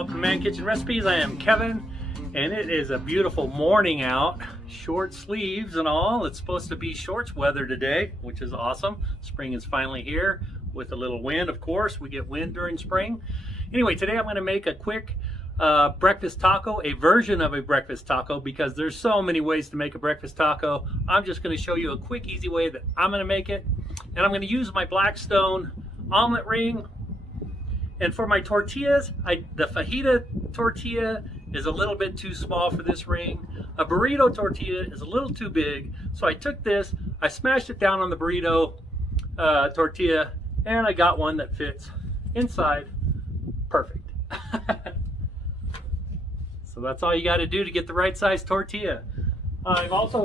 welcome to Man Kitchen Recipes. I am Kevin, and it is a beautiful morning out. Short sleeves and all. It's supposed to be shorts weather today, which is awesome. Spring is finally here with a little wind, of course. We get wind during spring. Anyway, today I'm going to make a quick breakfast taco, a version of a breakfast taco, because there's so many ways to make a breakfast taco. I'm just going to show you a quick, easy way that I'm going to make it. And I'm going to use my Blackstone Omelet Ring. And for my tortillas, the fajita tortilla is a little bit too small for this ring. A burrito tortilla is a little too big. So I took this, I smashed it down on the burrito tortilla, and I got one that fits inside perfect. So that's all you got to do to get the right size tortilla. I also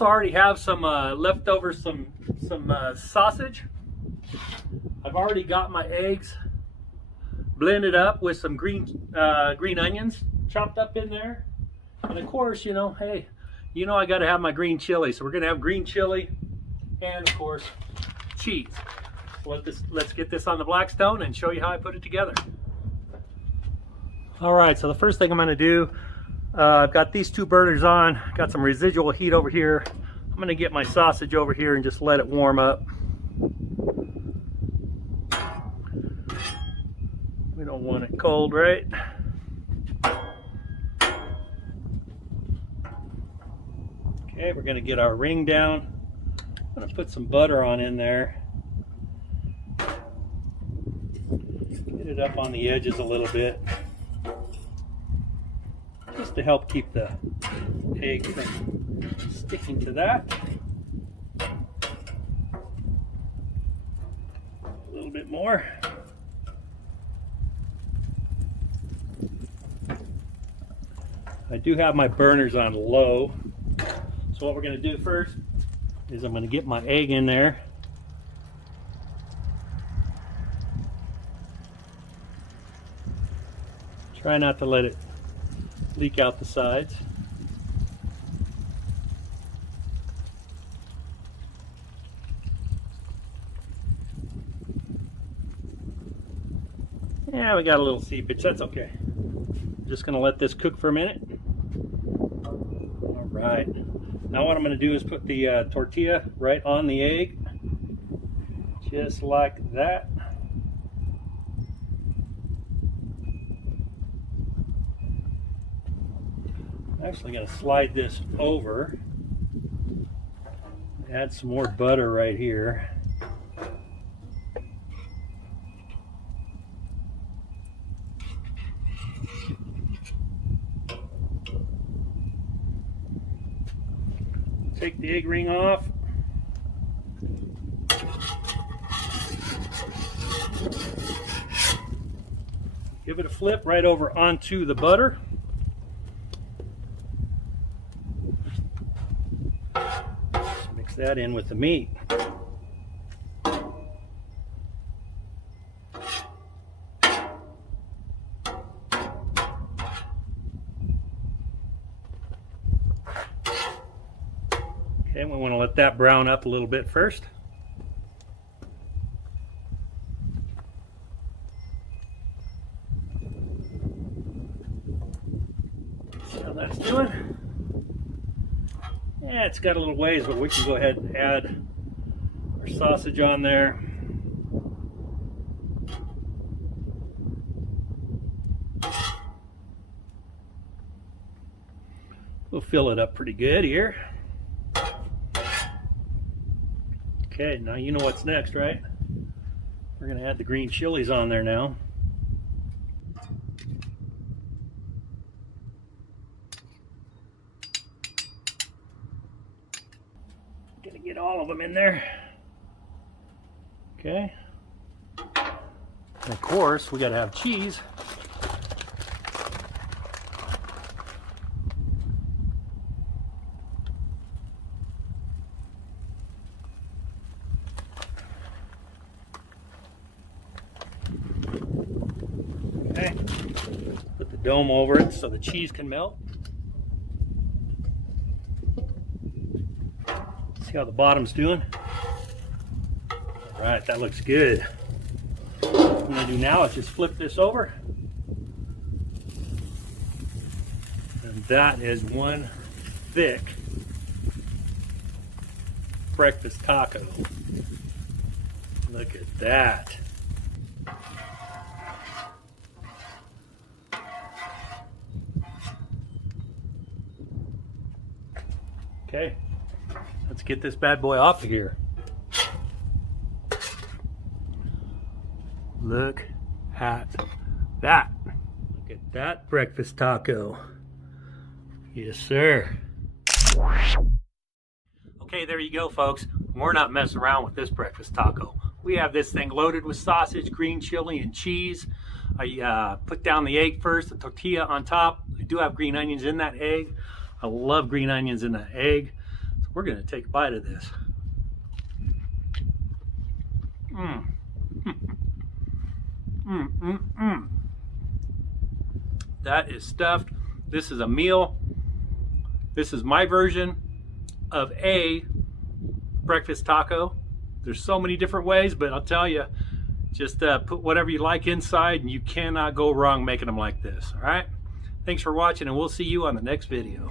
already have some leftover some sausage. I've already got my eggs blended up with some green onions chopped up in there, and of course, hey, I got to have my green chili, so we're gonna have green chili and of course cheese. Let's get this on the Blackstone and show you how I put it together. All right, so the first thing I'm going to do, I've got these two burners on, got some residual heat over here. I'm going to get my sausage over here and just let it warm up. We don't want it cold, right? Okay, we're going to get our ring down. I'm going to put some butter on in there. Get it up on the edges a little bit, just to help keep the egg from sticking to that. A little bit more. I do have my burners on low. So what we're going to do first is I'm going to get my egg in there. Try not to let it leak out the sides. Yeah, we got a little seepage, that's okay. Just gonna let this cook for a minute. All right, now what I'm gonna do is put the tortilla right on the egg, just like that. I'm actually going to slide this over, add some more butter right here. Take the egg ring off. Give it a flip right over onto the butter. That in with the meat. Okay, we want to let that brown up a little bit first. See how that's doing. Yeah, it's got a little ways, but we can go ahead and add our sausage on there. We'll fill it up pretty good here. Okay, now you know what's next, right? We're going to add the green chilies on there now. Get all of them in there. Okay. And of course, we got to have cheese. Okay. Put the dome over it so the cheese can melt. See how the bottom's doing? All right, that looks good. What I'm going to do now is just flip this over. That is one thick breakfast taco. Look at that. Okay, let's get this bad boy off of here. Look at that. Look at that breakfast taco. Yes, sir. Okay, there you go, folks. We're not messing around with this breakfast taco. We have this thing loaded with sausage, green chili, and cheese. I put down the egg first, the tortilla on top. I do have green onions in that egg. I love green onions in that egg. So we're gonna take a bite of this. That is stuffed. This is a meal. This is my version of a breakfast taco. There's so many different ways, but I'll tell you, just put whatever you like inside and you cannot go wrong making them like this. All right? Thanks for watching, and we'll see you on the next video.